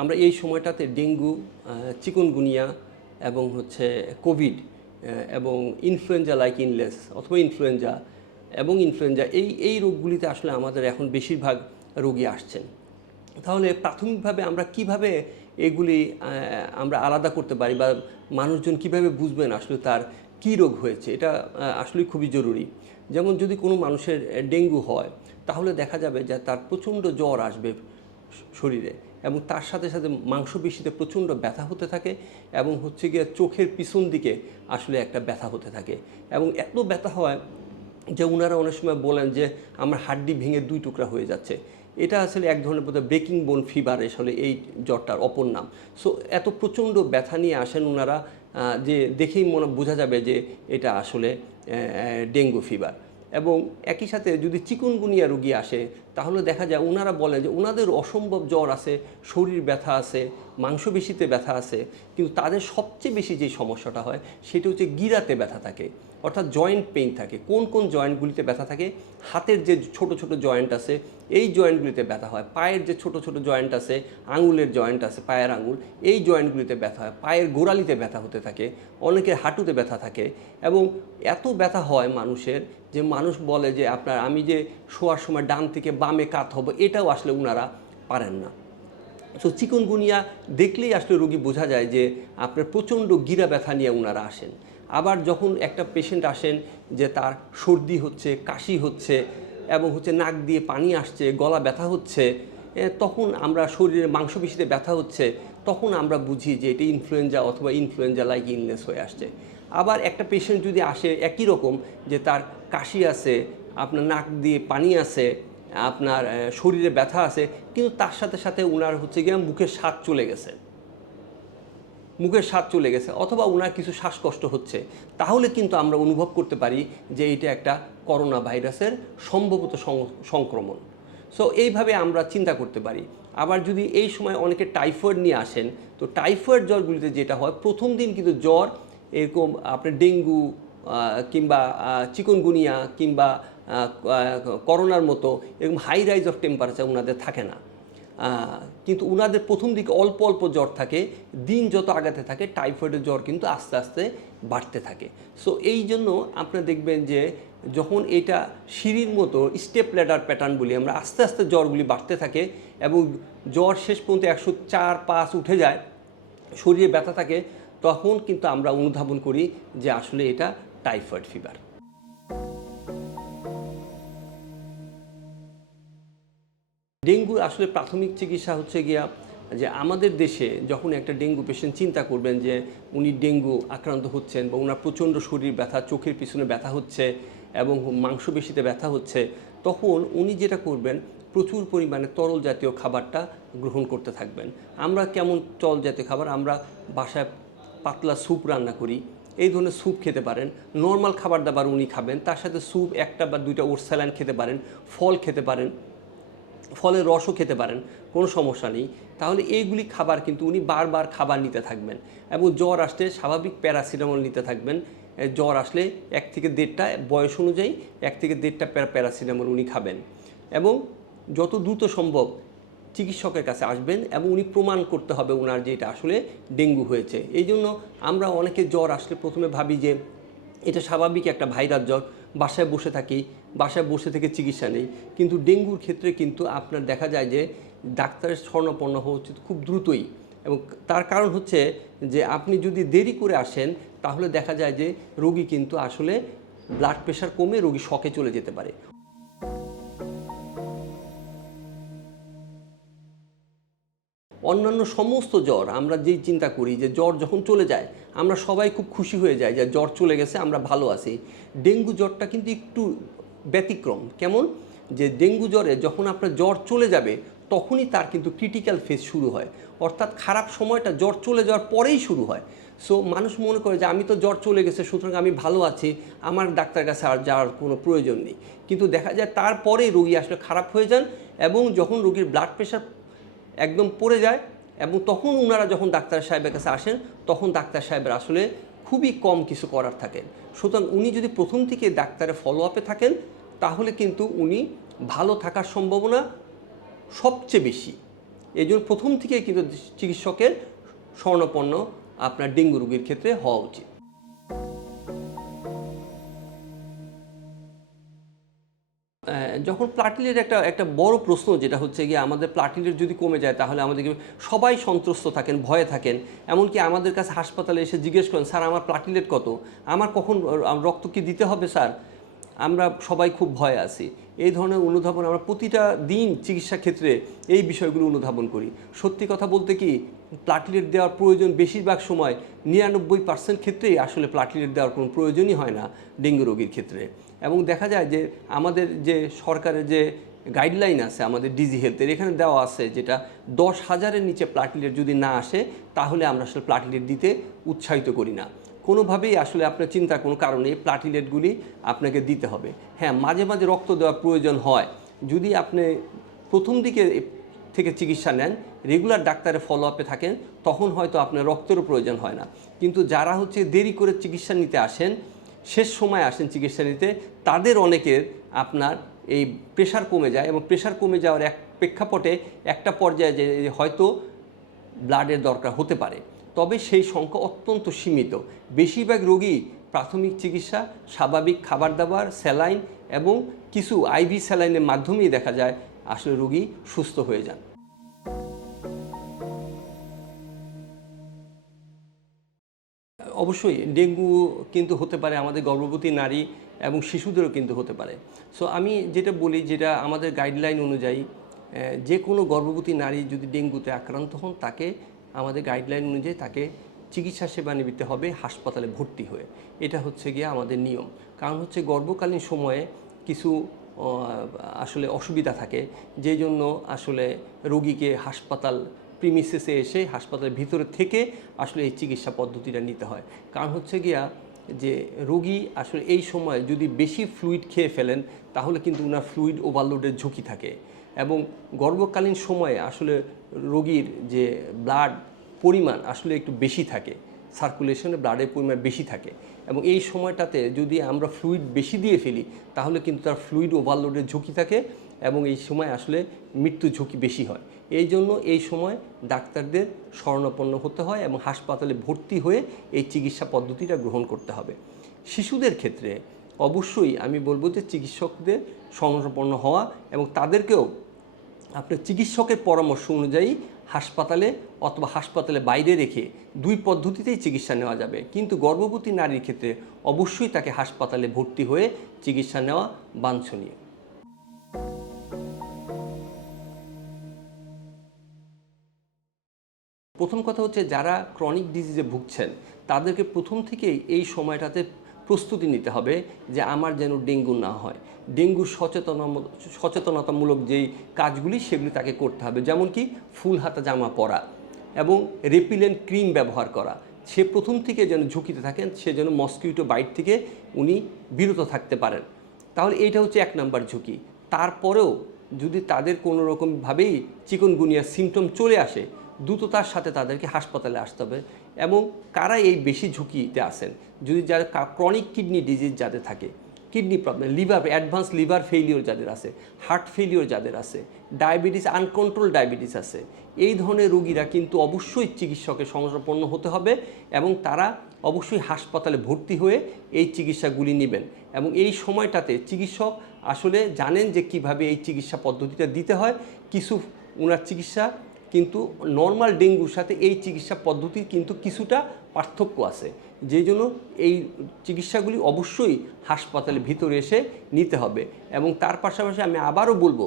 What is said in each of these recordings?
আমরা এই সময়টাতে ডেঙ্গু চিকুনগুনিয়া এবং হচ্ছে কোভিড এবং ইনফ্লুয়েঞ্জা, লাইক ইনলেস অথবা ইনফ্লুয়েঞ্জা এবং ইনফ্লুয়েঞ্জা, এই এই রোগগুলিতে আসলে আমাদের এখন বেশিরভাগ রোগী আসছেন। তাহলে প্রাথমিকভাবে আমরা কীভাবে এগুলি আমরা আলাদা করতে পারি বা মানুষজন কীভাবে বুঝবেন আসলে তার কী রোগ হয়েছে? এটা আসলে খুবই জরুরি। যেমন যদি কোনো মানুষের ডেঙ্গু হয় তাহলে দেখা যাবে যে তার প্রচণ্ড জ্বর আসবে শরীরে এবং তার সাথে সাথে মাংসপেশিতে প্রচণ্ড ব্যথা হতে থাকে এবং হচ্ছে গিয়ে চোখের পিছন দিকে আসলে একটা ব্যথা হতে থাকে এবং এত ব্যথা হয় যে ওনারা অনেক সময় বলেন যে আমার হাড্ডি ভেঙে দুই টুকরা হয়ে যাচ্ছে। এটা আসলে এক ধরনের বোধহয় ব্রেকিং বোন ফিভার আসলে এই জ্বরটার অপর নাম। সো এত প্রচণ্ড ব্যথা নিয়ে আসেন ওনারা যে দেখেই মনে, বোঝা যাবে যে এটা আসলে ডেঙ্গু ফিভার এবং একই সাথে যদি চিকুনগুনিয়া রুগী আসে, তাহলে দেখা যায় ওনারা বলে যে ওনাদের অসম্ভব জ্বর আছে, শরীর ব্যথা আছে, মাংসপেশিতে ব্যথা আছে, কিন্তু তাদের সবচেয়ে বেশি যে সমস্যাটা হয়, সেটা হচ্ছে গিরাতে ব্যথা থাকে। অর্থাৎ জয়েন্ট পেইন থাকে। কোন কোন জয়েন্টগুলিতে ব্যথা থাকে? হাতের যে ছোট ছোট জয়েন্ট আছে, এই জয়েন্টগুলিতে ব্যথা হয়। পায়ের যে ছোট ছোট জয়েন্ট আছে, আঙুলের জয়েন্ট আছে, পায়ের আঙুল, এই জয়েন্টগুলিতে ব্যথা হয়। পায়ের গোড়ালিতে ব্যথা হতে থাকে, অনেকের হাঁটুতে ব্যথা থাকে এবং এত ব্যথা হয় মানুষের যে মানুষ বলে যে, আপনার আমি যে শোয়ার সময় ডান থেকে বামে কাত হব, এটাও আসলে ওনারা পারেন না। সো চিকনগুনিয়া দেখলেই আসলে রোগী বোঝা যায় যে, আপনার প্রচণ্ড গিরা ব্যথা নিয়ে ওনারা আসেন। আবার যখন একটা পেশেন্ট আসেন যে তার সর্দি হচ্ছে, কাশি হচ্ছে এবং হচ্ছে নাক দিয়ে পানি আসছে, গলা ব্যথা হচ্ছে তখন আমরা শরীরের মাংসপেশিতে ব্যথা হচ্ছে, তখন আমরা বুঝি যে এটি ইনফ্লুয়েঞ্জা অথবা ইনফ্লুয়েঞ্জা লাইক ইলনেস হয়ে আসছে। আবার একটা পেশেন্ট যদি আসে একই রকম যে তার কাশি আছে, আপনার নাক দিয়ে পানি আছে, আপনার শরীরে ব্যথা আছে, কিন্তু তার সাথে সাথে ওনার হচ্ছে গিয়ে মুখের স্বাদ চলে গেছে। মুখের স্বাদ চলে গেছে অথবা ওনার কিছু শ্বাসকষ্ট হচ্ছে, তাহলে কিন্তু আমরা অনুভব করতে পারি যে এটা একটা করোনা ভাইরাসের সম্ভবত সংক্রমণ। সো এইভাবে আমরা চিন্তা করতে পারি। আবার যদি এই সময় অনেকে টাইফয়েড নিয়ে আসেন, তো টাইফয়েড জ্বরগুলিতে যেটা হয়, প্রথম দিন কিন্তু জ্বর এরকম আপনার ডেঙ্গু কিংবা চিকনগুনিয়া কিংবা করোনার মতো এরকম হাই রাইজ অফ টেম্পারেচার ওনাদের থাকে না। কিন্তু ওনাদের প্রথম দিকে অল্প অল্প জ্বর থাকে, দিন যত আগাতে থাকে, টাইফয়েডের জ্বর কিন্তু আস্তে আস্তে বাড়তে থাকে। সো এই জন্য আপনারা দেখবেন যে যখন এটা সিঁড়ির মতো স্টেপ ল্যাডার প্যাটার্ন বলি আমরা, আস্তে আস্তে জ্বরগুলি বাড়তে থাকে এবং জ্বর শেষ পর্যন্ত একশো চার পাঁচ উঠে যায়, শরীরে ব্যথা থাকে, তখন কিন্তু আমরা অনুধাবন করি যে আসলে এটা টাইফয়েড ফিভার ডেঙ্গুর আসলে প্রাথমিক চিকিৎসা হচ্ছে গিয়া যে আমাদের দেশে যখন একটা ডেঙ্গু পেশেন্ট চিন্তা করবেন যে উনি ডেঙ্গু আক্রান্ত হচ্ছেন বা ওনার প্রচণ্ড শরীর ব্যথা, চোখের পিছনে ব্যথা হচ্ছে এবং মাংসপেশিতে ব্যথা হচ্ছে, তখন উনি যেটা করবেন, প্রচুর পরিমাণে তরল জাতীয় খাবারটা গ্রহণ করতে থাকবেন। আমরা কেমন তরল জাতীয় খাবার? আমরা বাসায় পাতলা স্যুপ রান্না করি। এই ধরনের স্যুপ খেতে পারেন। নর্মাল খাবার দাবার উনি খাবেন। তার সাথে স্যুপ একটা বা দুইটা ওর স্যালাইন খেতে পারেন, ফল খেতে পারেন। ফলের রসও খেতে পারেন, কোনো সমস্যা নেই। তাহলে এইগুলি খাবার কিন্তু উনি বারবার খাবার নিতে থাকবেন এবং জ্বর আসলে স্বাভাবিক প্যারাসিটামল নিতে থাকবেন। জ্বর আসলে এক থেকে দেড়টা বয়স অনুযায়ী এক থেকে দেড়টা প্যারা প্যারাসিটামল উনি খাবেন এবং যত দ্রুত সম্ভব চিকিৎসকের কাছে আসবেন এবং উনি প্রমাণ করতে হবে ওনার যে এটা আসলে ডেঙ্গু হয়েছে। এই জন্য আমরা অনেকে জ্বর আসলে প্রথমে ভাবি যে এটা স্বাভাবিক একটা ভাইরাস জ্বর বাসায় বসে থাকি, বাসায় বসে থেকে চিকিৎসা নেই। কিন্তু ডেঙ্গুর ক্ষেত্রে কিন্তু আপনার দেখা যায় যে ডাক্তারের স্বর্ণপন্ন হওয়া উচিত খুব দ্রুতই। এবং তার কারণ হচ্ছে যে আপনি যদি দেরি করে আসেন, তাহলে দেখা যায় যে রোগী কিন্তু আসলে ব্লাড প্রেশার কমে রোগী শখে চলে যেতে পারে। অন্যান্য সমস্ত জ্বর, আমরা যেই চিন্তা করি যে জ্বর যখন চলে যায়, আমরা সবাই খুব খুশি হয়ে যাই যে জ্বর চলে গেছে, আমরা ভালো আছি। ডেঙ্গু জ্বরটা কিন্তু একটু ব্যতিক্রম। কেমন? যে ডেঙ্গু জ্বরে যখন আপনার জ্বর চলে যাবে, তখনই তার কিন্তু ক্রিটিক্যাল ফেজ শুরু হয়। অর্থাৎ খারাপ সময়টা জ্বর চলে যাওয়ার পরেই শুরু হয়। সো মানুষ মনে করে যে আমি তো জ্বর চলে গেছে, সুতরাং আমি ভালো আছি, আমার ডাক্তার কাছে আর যাওয়ার কোনো প্রয়োজন নেই। কিন্তু দেখা যায় তারপরেই রোগী আসলে খারাপ হয়ে যান এবং যখন রোগীর ব্লাড প্রেশার একদম পড়ে যায় এবং তখন ওনারা যখন ডাক্তার সাহেবের কাছে আসেন, তখন ডাক্তার সাহেবের আসলে খুবই কম কিছু করার থাকেন। সুতরাং উনি যদি প্রথম থেকে ডাক্তারের ফলো আপে থাকেন, তাহলে কিন্তু উনি ভালো থাকার সম্ভাবনা সবচেয়ে বেশি। এই প্রথম থেকেই কিন্তু চিকিৎসকের স্বর্ণপন্ন আপনার ডেঙ্গু রোগীর ক্ষেত্রে হওয়া উচিত। যখন প্লাটিলের একটা একটা বড় প্রশ্ন যেটা হচ্ছে গিয়ে আমাদের প্লাটিলের যদি কমে যায় তাহলে আমাদেরকে সবাই সন্ত্রস্ত থাকেন, ভয়ে থাকেন। এমনকি আমাদের কাছে হাসপাতালে এসে জিজ্ঞেস করেন, স্যার, আমার প্লাটিলেট কত? আমার কখন রক্ত কি দিতে হবে, স্যার? আমরা সবাই খুব ভয়ে আছি। এই ধরনের অনুধাবন আমরা প্রতিটা দিন চিকিৎসা ক্ষেত্রে এই বিষয়গুলো অনুধাবন করি। সত্যি কথা বলতে কি, প্লাটিলেট দেওয়ার প্রয়োজন বেশিরভাগ সময় নিরানব্বই পার্সেন্ট ক্ষেত্রেই আসলে প্লাটিলেট দেওয়ার কোনো প্রয়োজনই হয় না ডেঙ্গু রোগীর ক্ষেত্রে। এবং দেখা যায় যে আমাদের যে সরকারের যে গাইডলাইন আছে, আমাদের ডিজি হেলথের এখানে দেওয়া আছে যেটা দশ হাজারের নিচে প্লাটিলেট যদি না আসে, তাহলে আমরা আসলে প্লাটিলেট দিতে উৎসাহিত করি না। কোনোভাবেই আসলে আপনার চিন্তার কোনো কারণে প্লাটিলেটগুলি আপনাকে দিতে হবে। হ্যাঁ মাঝে মাঝে রক্ত দেওয়ার প্রয়োজন হয়। যদি আপনি প্রথম দিকে থেকে চিকিৎসা নেন রেগুলার ডাক্তারের ফলো আপে থাকেন, তখন হয়তো আপনার রক্তেরও প্রয়োজন হয় না। কিন্তু যারা হচ্ছে দেরি করে চিকিৎসা নিতে আসেন, শেষ সময় আসেন চিকিৎসা নিতে, তাদের অনেকের আপনার এই প্রেশার কমে যায় এবং প্রেশার কমে যাওয়ার এক প্রেক্ষাপটে একটা পর্যায়ে যে হয়তো ব্লাডের দরকার হতে পারে। তবে সেই সংখ্যা অত্যন্ত সীমিত। বেশিরভাগ রোগী প্রাথমিক চিকিৎসা, স্বাভাবিক খাবার দাবার, স্যালাইন এবং কিছু আইভি স্যালাইনের মাধ্যমেই দেখা যায় আসলে রোগী সুস্থ হয়ে যান। অবশ্যই ডেঙ্গু কিন্তু হতে পারে, আমাদের গর্ভবতী নারী এবং শিশুদেরও কিন্তু হতে পারে। সো আমি যেটা বলি, যেটা আমাদের গাইডলাইন অনুযায়ী যে কোনো গর্ভবতী নারী যদি ডেঙ্গুতে আক্রান্ত হন, তাকে আমাদের গাইডলাইন অনুযায়ী তাকে চিকিৎসা সেবা নিতে হবে হাসপাতালে ভর্তি হয়ে। এটা হচ্ছে গিয়ে আমাদের নিয়ম। কারণ হচ্ছে গর্ভকালীন সময়ে কিছু আসলে অসুবিধা থাকে, যেই জন্য আসলে রোগীকে হাসপাতাল প্রিমিসেসে এসে হাসপাতালের ভিতরে থেকে আসলে এই চিকিৎসা পদ্ধতিটা নিতে হয়। কারণ হচ্ছে গিয়া যে রোগী আসলে এই সময় যদি বেশি ফ্লুইড খেয়ে ফেলেন, তাহলে কিন্তু ওনার ফ্লুইড ওভারলোডের ঝুঁকি থাকে। এবং গর্ভকালীন সময়ে আসলে রোগীর যে ব্লাড পরিমাণ আসলে একটু বেশি থাকে সার্কুলেশনে ব্লাডের পরিমাণ বেশি থাকে এবং এই সময়টাতে যদি আমরা ফ্লুইড বেশি দিয়ে ফেলি, তাহলে কিন্তু তার ফ্লুইড ওভারলোডের ঝুঁকি থাকে এবং এই সময় আসলে মৃত্যু ঝুঁকি বেশি হয়। এই জন্য এই সময় ডাক্তারদের শরণাপন্ন হতে হয় এবং হাসপাতালে ভর্তি হয়ে এই চিকিৎসা পদ্ধতিটা গ্রহণ করতে হবে। শিশুদের ক্ষেত্রে অবশ্যই আমি বলব যে চিকিৎসকদের শরণাপন্ন হওয়া এবং তাদেরকেও আপনার চিকিৎসকের পরামর্শ অনুযায়ী হাসপাতালে অথবা হাসপাতালে বাইরে রেখে দুই পদ্ধতিতেই চিকিৎসা নেওয়া যাবে। কিন্তু গর্ভবতী নারীর ক্ষেত্রে অবশ্যই তাকে হাসপাতালে ভর্তি হয়ে চিকিৎসা নেওয়া বাঞ্ছনীয়। প্রথম কথা হচ্ছে, যারা ক্রনিক ডিজিজে ভুগছেন, তাদেরকে প্রথম থেকেই এই সময়টাতে প্রস্তুতি নিতে হবে যে আমার যেন ডেঙ্গু না হয়। ডেঙ্গু সচেতন সচেতনতামূলক যেই কাজগুলি, সেগুলি তাকে করতে হবে। যেমন কি ফুল হাতা জামা পরা এবং রেপিলেন্ট ক্রিম ব্যবহার করা। সে প্রথম থেকে যেন ঝুঁকিতে থাকেন, সে যেন মস্কিউটো বাইট থেকে উনি বিরত থাকতে পারেন। তাহলে এইটা হচ্ছে এক নাম্বার ঝুঁকি। তারপরেও যদি তাদের কোনো রকমভাবেই চিকনগুনিয়ার সিমটম চলে আসে, দ্রুততার সাথে তাদেরকে হাসপাতালে আসতে হবে। এবং কারা এই বেশি ঝুঁকিতে আসেন যদি যারা ক্রনিক কিডনি ডিজিজ যাদের থাকে kidney problem liver advance liver failure যাদের আছে হার্ট ফেলিওর যাদের আছে ডায়াবেটিস আনকন্ট্রোল ডায়াবেটিস আছে, এই ধরনের রোগীরা কিন্তু অবশ্যই চিকিৎসকের সংস্পন্ন হতে হবে এবং তারা অবশ্যই হাসপাতালে ভর্তি হয়ে এই চিকিৎসাগুলি নেবেন। এবং এই সময়টাতে চিকিৎসক আসলে জানেন যে কীভাবে এই চিকিৎসা পদ্ধতিটা দিতে হয়। কিছু ওনার চিকিৎসা কিন্তু নর্মাল ডেঙ্গুর সাথে এই চিকিৎসা পদ্ধতির কিন্তু কিছুটা পার্থক্য আছে। যেই জন্য এই চিকিৎসাগুলি অবশ্যই হাসপাতালের ভিতরে এসে নিতে হবে। এবং তার পাশাপাশি আমি আবারও বলব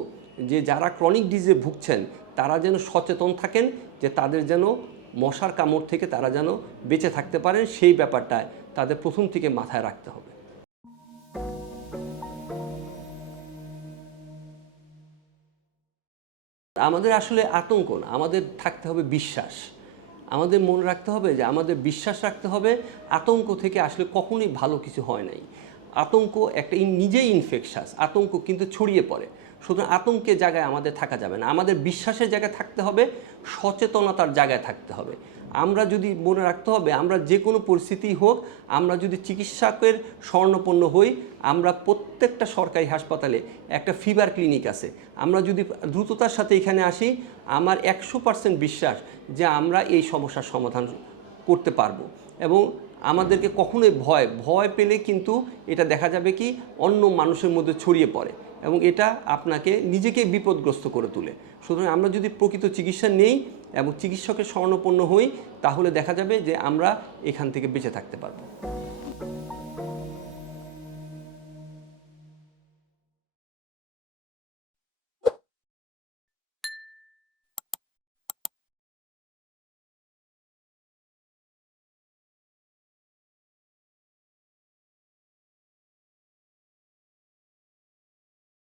যে যারা ক্রনিক ডিজিজে ভুগছেন, তারা যেন সচেতন থাকেন যে তাদের যেন মশার কামড় থেকে তারা যেন বেঁচে থাকতে পারেন, সেই ব্যাপারটায় তাদের প্রথম থেকে মাথায় রাখতে হবে। আমাদের আসলে আতঙ্ক না, আমাদের থাকতে হবে বিশ্বাস। আমাদের মনে রাখতে হবে যে আমাদের বিশ্বাস রাখতে হবে, আতঙ্ক থেকে আসলে কখনোই ভালো কিছু হয় নাই। আতঙ্ক একটা নিজেই ইনফেকশাস আতঙ্ক কিন্তু ছড়িয়ে পড়ে। সুতরাং আতঙ্কের জায়গায় আমাদের থাকা যাবে না। আমাদের বিশ্বাসের জায়গায় থাকতে হবে, সচেতনতার জায়গায় থাকতে হবে। আমরা যদি মনে রাখতে হবে, আমরা যে কোনো পরিস্থিতি হোক, আমরা যদি চিকিৎসকের স্বর্ণপন্ন হই, আমরা প্রত্যেকটা সরকারি হাসপাতালে একটা ফিভার ক্লিনিক আছে। আমরা যদি দ্রুততার সাথে এখানে আসি, আমার একশো পার্সেন্ট বিশ্বাস যে আমরা এই সমস্যার সমাধান করতে পারব। এবং আমাদেরকে কখনোই ভয় ভয় পেলে কিন্তু এটা দেখা যাবে কি, অন্য মানুষের মধ্যে ছড়িয়ে পড়ে। এবং এটা আপনাকে নিজেকে বিপদগ্রস্ত করে তোলে। সুতরাং আমরা যদি প্রকৃত চিকিৎসা নেই এবং চিকিৎসকের স্বর্ণপন্ন হই, তাহলে দেখা যাবে যে আমরা এখান থেকে বেঁচে থাকতে পারব।